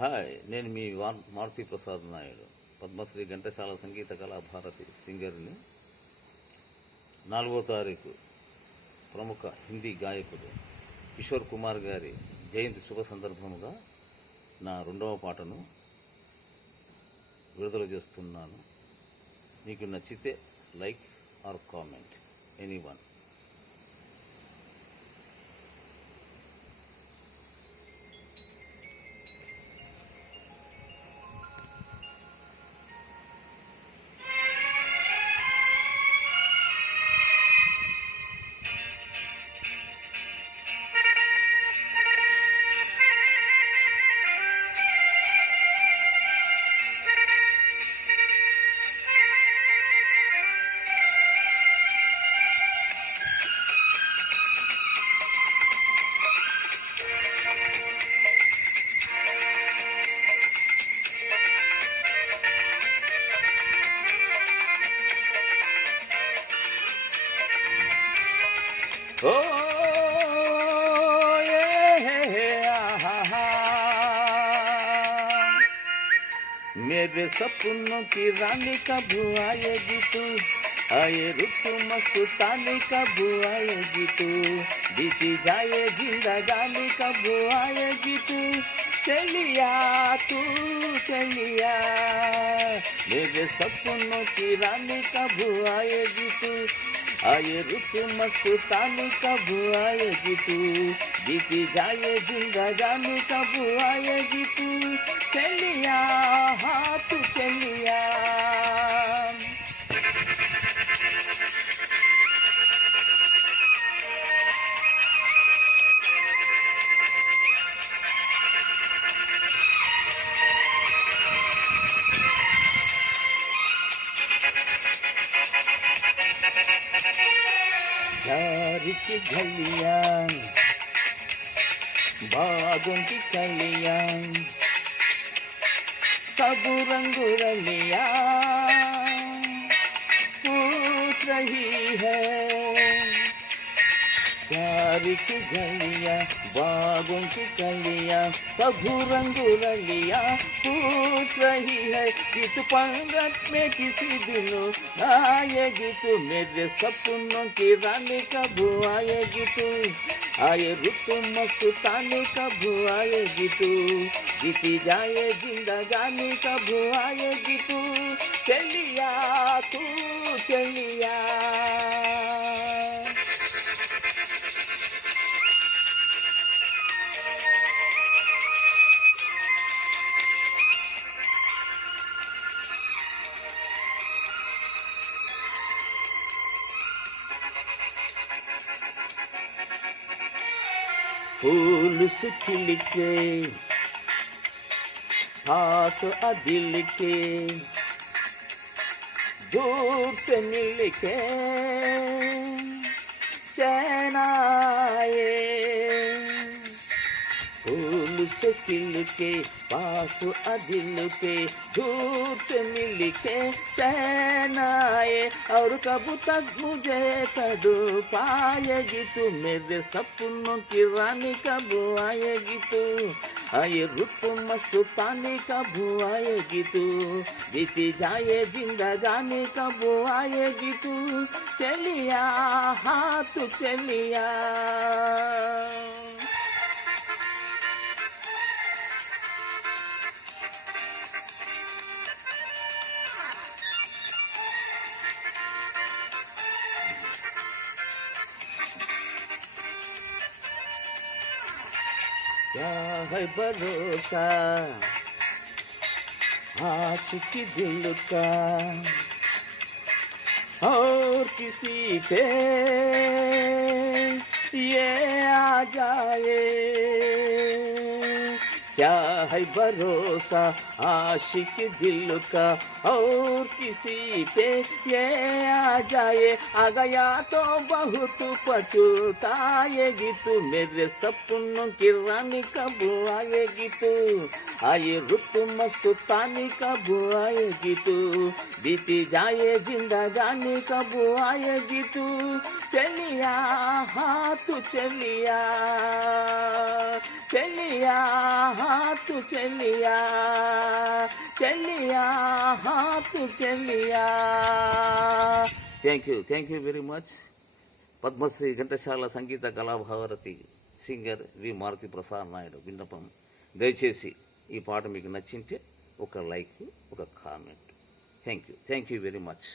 Hi, నేను మీ మారుతి ప్రసాద్ నాయుడు, పద్మశ్రీ ఘంటసాల సంగీత కళా భారతి సింగర్ని. 4వ తారీఖు ప్రముఖ హిందీ గాయకుడు కిషోర్ కుమార్ గారి జయంతి శుభ సందర్భముగా నా 2వ పాటను విడుదల చేస్తున్నాను. మీకు నచ్చితే లైక్ ఆర్ కామెంట్ ఎనీవన్. ओ मेरे सपनों की रानी कब आएगी तू, आए रुत मस्तानी कब आएगी तू, बीती जाए जिंदगानी कब आएगी तू, चलिया तू चलिया। मेरे सपनों की रानी कब आएगी तू, आए रुत मस्तानी कब आएगी तू, बीती जाए जिंदगानी कब आएगी तू, चलिया हाँ तू चलिया। प्यार की गलियां बागों की कलियां सब रंग रलियां पूछ रही है। प्यार की गलियां बागों की कलियां सब रंग रलियां पूछ रही है कि तू पंगत में किसी दिनों आएगी तू, मेरे सपनों की रानी कब आएगी तू, आए रुत मस्तानी कब आएगी तू, बीती जाए जिंदगानी कब आएगी तू, चलिया तू चलिया। फूल से खिल के पास दिल के दूर से मिल के चैन आए, फूल से खिल के पास दिल के दूर से मिल के चैन आए, और कब तक मुझे तड़पाएगी तू, मेरे सपनों की रानी कब आएगी तू, आए रुत मस्तानी कब आएगी तू, बीती जाए जिंदगानी कब आएगी तू, चलिया हाँ तू चलिया। क्या है भरोसा आशिकी दिल का और किसी पे ये आ जाए, क्या है भरोसा आशिक दिल का और किसी पे ये आ जाए, आ गया तो बहुत पछताएगी तू, मेरे सपनों की रानी कब आएगी तू, आए रुत मस्तानी कब आएगी तू, बीती जाए जिंदगानी कब आएगी तू, चलिया हाँ तू चलिया चलिया हाँ హాతు చెల్లియా చెల్లియా హాతు చెల్లియా. Thank you very much. Padmashri Ghantasala Sangeetha Kalabharathi singer V Maruthi Prasad Naidu విన్నపం. దయచేసి ఈ పాట మీకు నచ్చింటే ఒక లైక్, ఒక comment. Thank you very much.